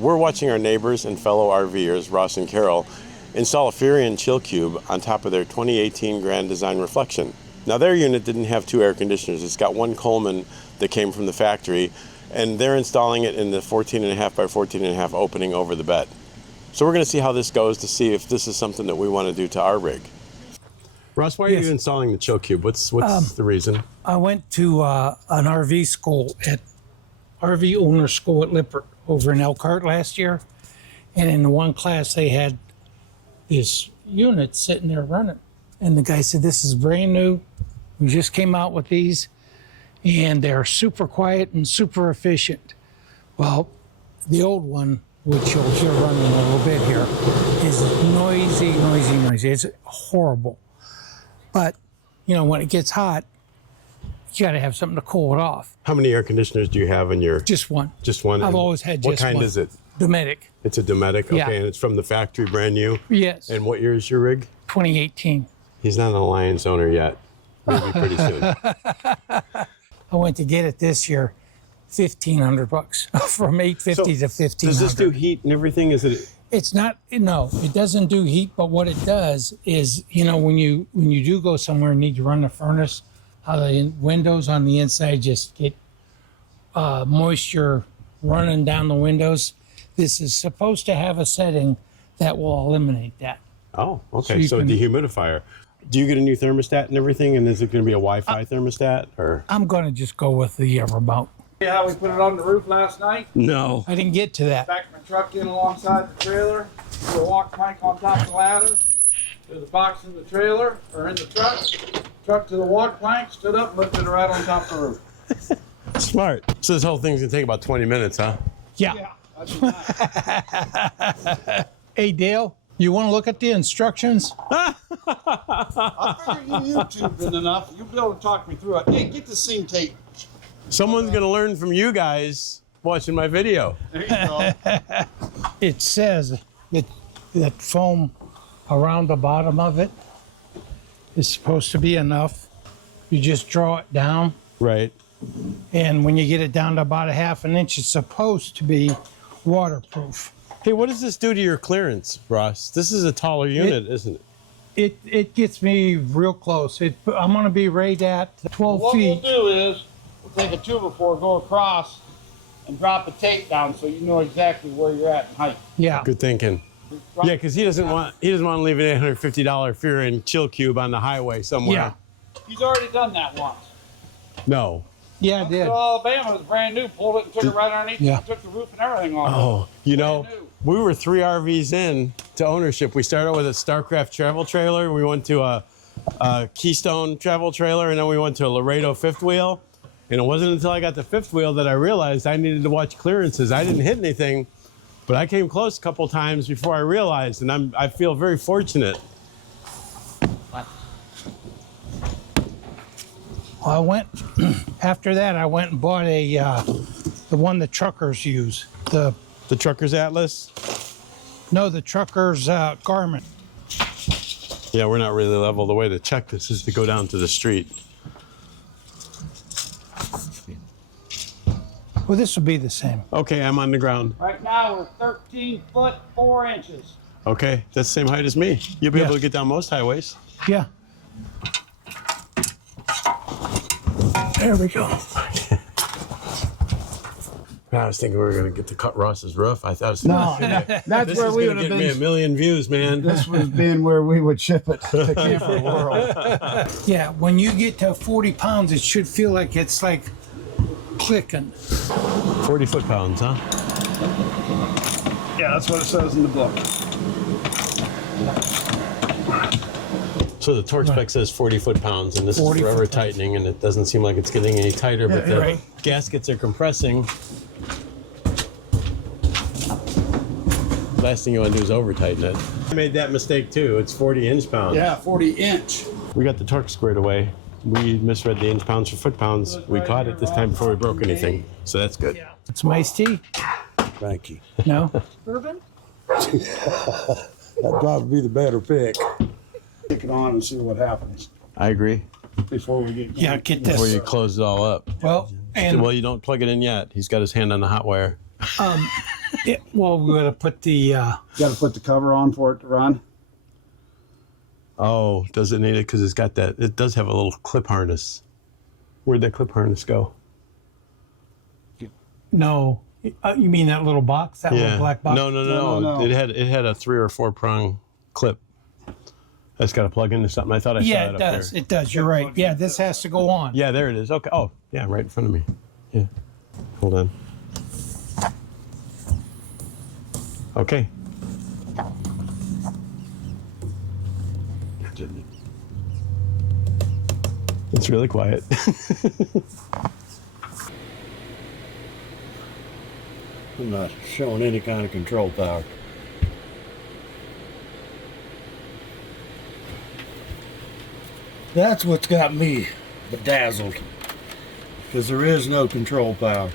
We're watching our neighbors and fellow RVers, Ross and Carol, install a Furrion Chill Cube on top of their 2018 Grand Design Reflection. Now their unit didn't have two air conditioners. It's got one Coleman that came from the factory, and they're installing it in the 14.5 by 14.5 opening over the bed. So we're going to see how this goes to see if this is something that we want to do to our rig. Ross, why are you installing the Chill Cube? What's the reason? I went to an RV school at RV owner school at Lippert over in Elkhart last year, and in one class they had this unit sitting there running, and the guy said, "This is brand new. We just came out with these, and they're super quiet and super efficient." Well, the old one, which you'll hear running a little bit here, is noisy. It's horrible. But, you know, when it gets hot, you got to have something to cool it off. How many air conditioners do you have in your? Just one. Just one? I've always had just one. What kind is it? Dometic. It's a Dometic? Okay, Yeah. and it's from the factory, brand new? Yes. And what year is your rig? 2018. He's not an Alliance owner yet. Maybe pretty soon. I went to get it this year, $1,500 from $850 to $1,500. Does this do heat and everything? Is it? It's not. No, it doesn't do heat. But what it does is, you know, when you do go somewhere and need to run the furnace, how the windows on the inside just get moisture running down the windows. This is supposed to have a setting that will eliminate that. Oh, okay. So a dehumidifier. Do you get a new thermostat and everything? And is it going to be a Wi-Fi thermostat or? I'm going to just go with the remote. See how we put it on the roof last night? No. I didn't get to that. Backed my truck in alongside the trailer, put a walk plank on top of the ladder, there's a box in the trailer, or in the truck to the walk plank, stood up, lifted it right on top of the roof. Smart. So this whole thing's going to take about 20 minutes, huh? Yeah. That'd be nice. Hey, Dale, you want to look at the instructions? I figured you YouTubed enough, you'll be able to talk me through it. Hey, get the seam tape. Someone's going to learn from you guys watching my video. There you go. It says that foam around the bottom of it is supposed to be enough. You just draw it down, Right. and when you get it down to about a half an inch, it's supposed to be waterproof. Hey, what does this do to your clearance, Ross? This is a taller unit, isn't it? It gets me real close. I'm going to be right at 12 What feet. we'll do is, we'll take a 2x4, go across, and drop the tape down so you know exactly where you're at in height. Yeah. Good thinking. Yeah, because he doesn't want to leave an $850 Furrion Chill Cube on the highway somewhere. Yeah. He's already done that once. No. Yeah, I did. Alabama was brand new, pulled it and took it right underneath and took the roof and everything off. Oh, you know, Brand new. we were 3 RVs in to ownership. We started with a Starcraft travel trailer. We went to a Keystone travel trailer, and then we went to a Laredo fifth wheel. And it wasn't until I got the fifth wheel that I realized I needed to watch clearances. I didn't hit anything, but I came close a couple times before I realized, and I feel very fortunate. I went, after that, I went and bought the one the truckers use. The Truckers Atlas? The truckers Garmin. Yeah, we're not really level. The way to check this is to go down to the street. Well, this will be the same. Okay, I'm on the ground. Right now we're 13 foot 4 inches. Okay, that's the same height as me. You'll be Yeah. able to get down most highways. Yeah. There we go. I was thinking we were going to get to cut Ross's roof. I was No, that's this where is we going would to have get me a been. million views, man. This was being where we would ship it to Camper World. Yeah, when you get to 40 pounds, it should feel like it's like clicking. 40 foot-pounds, huh? Yeah, that's what it says in the book. So the torque spec says 40 foot-pounds, and this is 40 forever foot-pounds. tightening, and it doesn't seem like it's getting any tighter, but the right. gaskets are compressing. Last thing you want to do is over-tighten it. I made that mistake, too. It's 40 inch-pounds. Yeah, 40 inch. We got the torque squared away. We misread the inch-pounds for foot-pounds. We caught it this time before we broke anything, so that's good. It's my iced tea. Thank you. No? Bourbon? That'd probably be the better pick. Stick it on and see what happens I agree. before we get going. Yeah, get Before this. you close it all up. Well, and Well, you don't plug it in yet. He's got his hand on the hot wire. Well, we gotta put the, Got to put the cover on for it to run. Oh, does it need it? Because it's got that, it does have a little clip harness. Where'd that clip harness go? no, you mean that little box, that little black box? No. It had a 3 or 4 prong clip. That's got to plug into something. I thought I saw Yeah, it it up does. there. It does. You're right. Yeah, this has to go on. Yeah, there it is. Okay. Oh, yeah, right in front of me. Yeah. Hold on. Okay. It's really quiet. I'm not showing any kind of control power. That's what's got me bedazzled. Because there is no control power.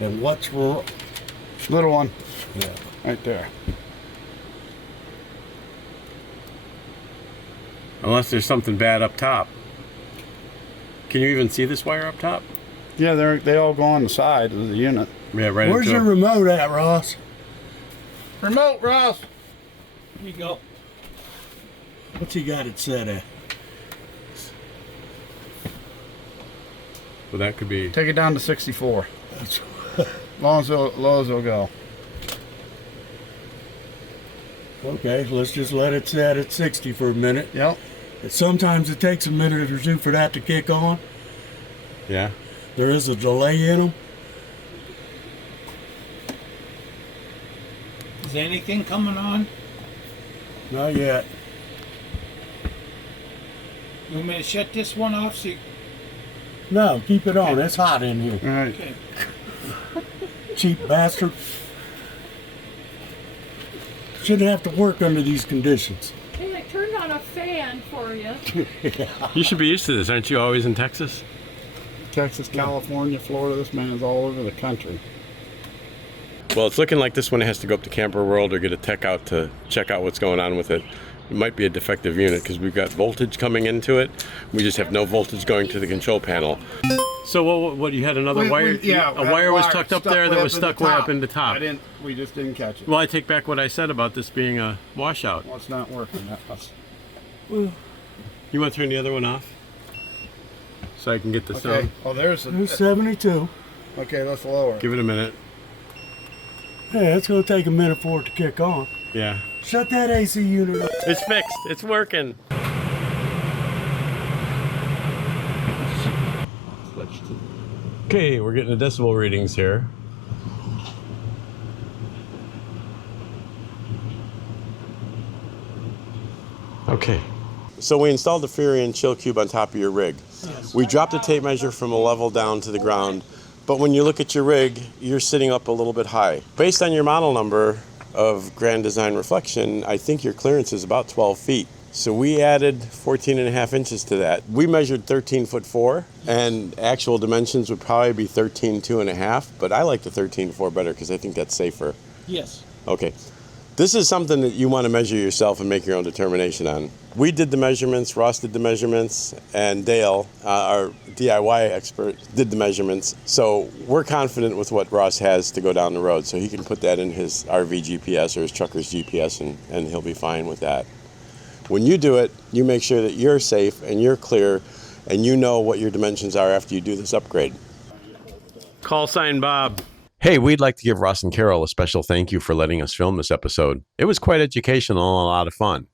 And what's wrong? Little one. Yeah. Right there. Unless there's something bad up top. Can you even see this wire up top? Yeah, they all go on the side of the unit. Yeah, right. Where's your remote at, Ross? Remote, Ross. Here you go. What's he got it set at? Well, that could be. Take it down to 64. That's, Low as it'll go. okay, let's just let it set at 60 for a minute. Yep. Sometimes it takes a minute or two for that to kick on. Yeah. There is a delay in them. Is anything coming on? Not yet. You want me to shut this one off? So you... No, keep it on. It's hot in here. All right. Okay. Cheap bastard. Shouldn't have to work under these conditions. Hey, I turned on a fan for you. You should be used to this. Aren't you always in Texas? Texas, California, Florida. This man's all over the country. Well, it's looking like this one has to go up to Camper World or get a tech out to check out what's going on with it. It might be a defective unit because we've got voltage coming into it. We just have no voltage going to the control panel. So what you had another wire? A wire was tucked up there that was stuck way up in the top. We just didn't catch it. Well, I take back what I said about this being a washout. Well, it's not working. You want to turn the other one off? So I can get this Okay. down. Oh, there's There's 72. Okay, let's lower. Give it a minute. Yeah, it's going to take a minute for it to kick on. Yeah. Shut that AC unit up. It's fixed. It's working. Okay, we're getting the decibel readings here. Okay. So we installed the Furrion Chill Cube on top of your rig. We dropped the tape measure from a level down to the ground, but when you look at your rig, you're sitting up a little bit high. Based on your model number of Grand Design Reflection, I think your clearance is about 12 feet. So we added 14 and a half inches to that. We measured 13'4", and actual dimensions would probably be 13'2 and a half, but I like the 13'4" better because I think that's safer. Yes. Okay. This is something that you want to measure yourself and make your own determination on. We did the measurements, Ross did the measurements, and Dale, our DIY expert, did the measurements. So we're confident with what Ross has to go down the road. So he can put that in his RV GPS or his trucker's GPS, and he'll be fine with that. When you do it, you make sure that you're safe and you're clear and you know what your dimensions are after you do this upgrade. Call sign Bob. Hey, we'd like to give Ross and Carol a special thank you for letting us film this episode. It was quite educational and a lot of fun.